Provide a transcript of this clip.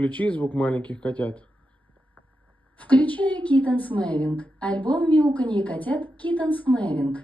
Включи звук маленьких котят. Включаю Kittens Maving. Альбом мяуканье котят Kittens Maving.